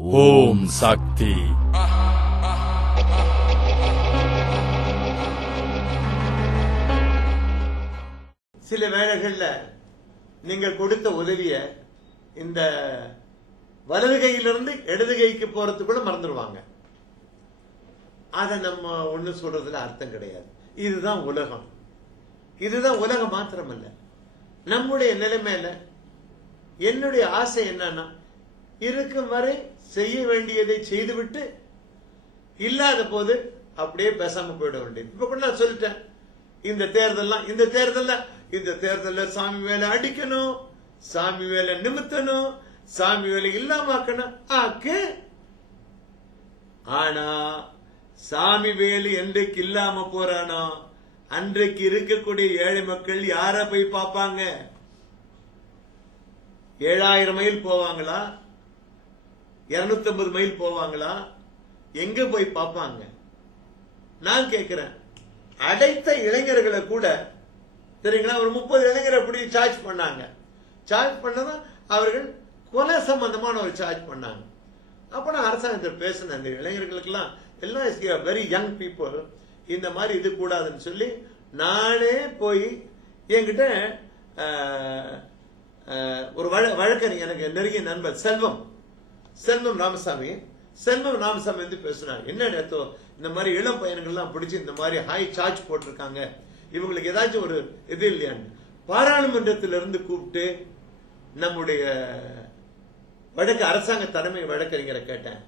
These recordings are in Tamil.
ஓம் சக்தி. சில வேளைகள்ல நீங்கள் கொடுத்த உதவிய இந்த வலது கையிலிருந்து இடது கைக்கு போறதுக்குள்ள மறந்துடுவாங்க. அதை நம்ம ஒண்ணு சொல்றதுல அர்த்தம் கிடையாது. இதுதான் உலகம். இதுதான் உலகம் மாத்திரமல்ல, நம்முடைய நிலைமையில என்னுடைய ஆசை என்னன்னா, இருக்கும் வரை செய்ய வேண்டியதை செய்துவிட்டு இல்லாத போது அப்படியே பேசாம போயிட வேண்டியது. இப்ப கூட நான் சொல்லிட்டேன், இந்த தேர்தல்ல சாமி வேலை அடிக்கணும், சாமி வேலை நிமித்தணும், சாமி வேலை இல்லாமக்கணும் ஆக்கு. ஆனா சாமி வேலை என்றைக்கு இல்லாம போறானோ அன்றைக்கு இருக்கக்கூடிய ஏழை மக்கள் யார போய் பார்ப்பாங்க? 7000 மைல் போவாங்களா? 250 மைல் போவாங்களா? எங்க போய் பார்ப்பாங்க? நான் கேட்கிறேன், அடைத்த இளைஞர்களை கூட தெரியுங்களா, ஒரு 30 இளைஞரை எப்படி சார்ஜ் பண்ணாங்க. சார்ஜ் பண்ணதான் அவர்கள் கொலை சம்பந்தமான ஒரு சார்ஜ் பண்ணாங்க. அப்ப நான் அரசாங்கத்தில் பேசினேன், இந்த இளைஞர்களுக்கெல்லாம் எல்லாம் வெரி யங் பீப்புள், இந்த மாதிரி இது கூடாதுன்னு சொல்லி நானே போய் என்கிட்ட ஒரு வழக்கறிஞர், எனக்கு நெருங்கிய நண்பர் செல்வம் ராமசாமி வந்து பேசினார். என்ன நேத்தோ இந்த மாதிரி இளம் பையன்கள்லாம் பிடிச்சி இந்த மாதிரி ஹை சார்ஜ் போட்டிருக்காங்க, இவங்களுக்கு ஏதாச்சும் ஒரு இது இல்லையான்னு பாராளுமன்றத்திலிருந்து கூப்பிட்டு நம்முடைய அரசாங்க தலைமை வழக்கறிஞரை கேட்டேன்,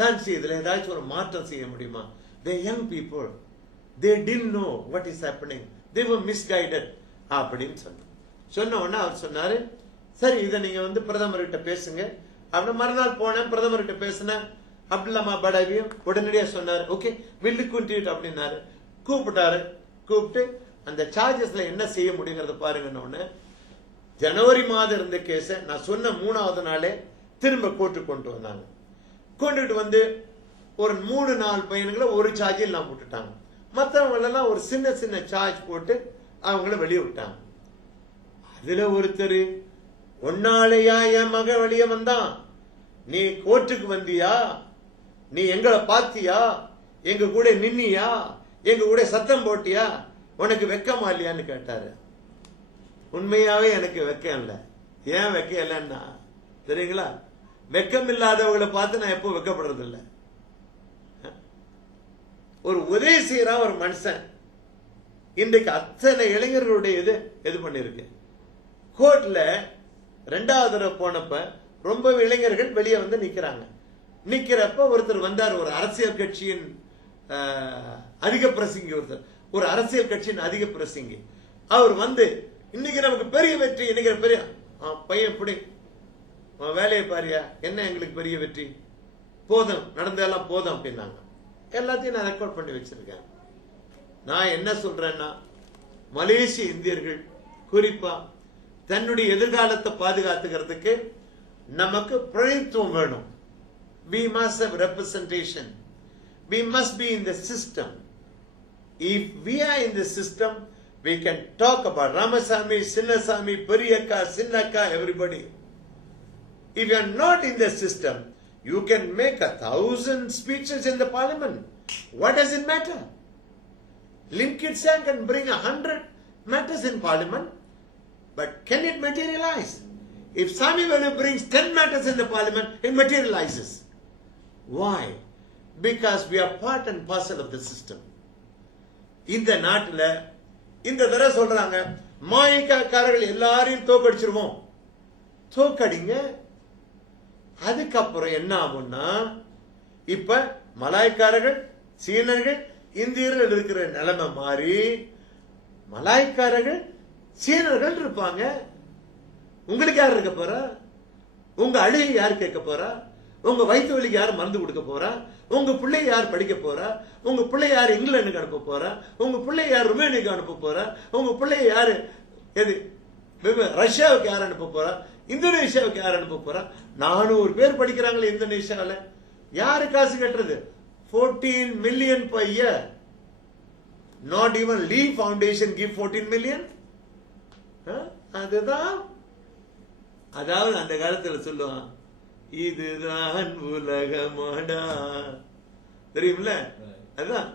தான் இதுல ஏதாச்சும் ஒரு மாற்றம் செய்ய முடியுமா? They young people, they didn't know what is happening, they were misguided அப்படின்னு சொன்ன உடனே அவர் சொன்னாரு, சரி இதை நீங்க பிரதமர்கிட்ட பேசுங்க. அப்படின்னு மறுநாள் போனேன், பிரதமர்கிட்ட பேசினேன். அப்துல்லா படாவியும் உடனடியா சொன்னாரு, okay will look into it அப்படின்னாரு. கூப்பிட்டு அந்த சார்ஜஸ்ல என்ன செய்ய முடியுங்கிறத பாருங்கன்னு ஜனவரி மாதம் இருந்த கேஸ நான் சொன்ன 3வது நாளே திரும்ப கோர்ட்டுக்கு கொண்டுட்டு ஒரு 3-4 பையன்களை ஒரு சார்ஜில் நான் விட்டுட்டாங்க. மற்றவங்க எல்லாம் ஒரு சின்ன சார்ஜ் போட்டு அவங்கள வெளியே விட்டாங்க. அதுல ஒருத்தர், ஒன்னாலையா என் மகன் வெளியே வந்தான், நீ கோர்ட்டுக்கு வந்தியா, நீ எங்களை பாத்தியா, எங்க கூட நின்னியா, எங்க கூட சத்தம் போட்டியா, உனக்கு வெக்கமா இல்லையான்னு கேட்டாரு. உண்மையாவே எனக்கு வெக்கம் இல்லை. ஏன் வெக்கம் இல்லைன்னா தெரியுங்களா, வெக்கம் இல்லாதவங்களை பார்த்து நான் எப்போ வெக்கப்படுறது இல்லை. ஒரு உதவி செய்யறா ஒரு மனுஷன் இன்றைக்கு அத்தனை இளைஞர்களுடைய இது பண்ணிருக்கு. கோர்ட்ல 2வது தடவை போனப்ப ரொம்ப இளைஞர்கள் வெளியே நிக்கிறாங்க. நிக்கிறப்ப ஒருத்தர் வந்தார், ஒரு அரசியல் கட்சியின் அதிக பிரசங்கி, ஒரு அரசியல் கட்சியின் அதிக பிரசங்கி. அவர் இன்னைக்கு நமக்கு பெரிய வெற்றி, இன்னைக்கு பெரிய பையன் இப்படி வேலையை பாரியா, என்ன எங்களுக்கு பெரிய வெற்றி, போதும் நடந்தெல்லாம் போதும் அப்படின்னாங்க. எல்லாத்தையும் நான் ரெக்கார்ட் பண்ணி வச்சிருக்கேன். நான் என்ன சொல்றேன்னா, மலேசிய இந்தியர்கள் குறிப்பா தன்னுடைய எதிர்காலத்தை பாதுகாத்துக்கிறதுக்கு நமக்கு பிரதித்துவம் வேணும். We must have representation. We must be in the system. If we are in the system, we can talk about Ramasamy, Sinnasamy, Periyakka, Sinnakka, everybody. If you are not in the system, you can make 1,000 speeches in the parliament. What does it matter? Lim Kit Sang can bring 100 matters in parliament, but can it materialize? If Sami Velu brings 10 matters in the parliament, it materializes. Why? Because we are part and parcel of the system. இந்த நாட்டுல இந்த தடவை சொல்றாங்க, மாயக்காரர்கள் எல்லாரையும் தோக்கடிச்சிருவோம். தோக்கடிங்க. அதுக்கப்புறம் என்ன ஆகும்னா, இப்ப மலாய்க்காரர்கள், சீனர்கள், இந்தியர்கள் இருக்கிற நிலைமை மாறி மலாய்க்காரர்கள், சீனர்கள் இருப்பாங்க. உங்களுக்கு யார் இருக்க போறா? உங்க அழுகை யார் கேட்க போறா? உங்க வயிற்று வலிக்கு யார் மருந்து கொடுக்க போறா? உங்க பிள்ளை யார் படிக்க போறா? உங்க பிள்ளை யார் இங்கிலாந்துக்கு அனுப்ப போறா? உங்க பிள்ளை யார் ருமேனியாக்கு அனுப்ப போறா? உங்க பிள்ளை யாரு ரஷ்யாவுக்கு யார் அனுப்ப போறா? இந்தோனேஷியாவுக்கு யார் அனுப்ப போறா? 400 பேர் படிக்கிறாங்களே இந்தோனேஷியாவில். யாரு காசு கட்டுறது? 14 million per year. Not even Lee Foundation give 14 million. அதுதான், அதாவது அந்த காலத்தில் சொல்லுவான், இதுதான் உலகமாடா. தெரியுமில்ல? அதான்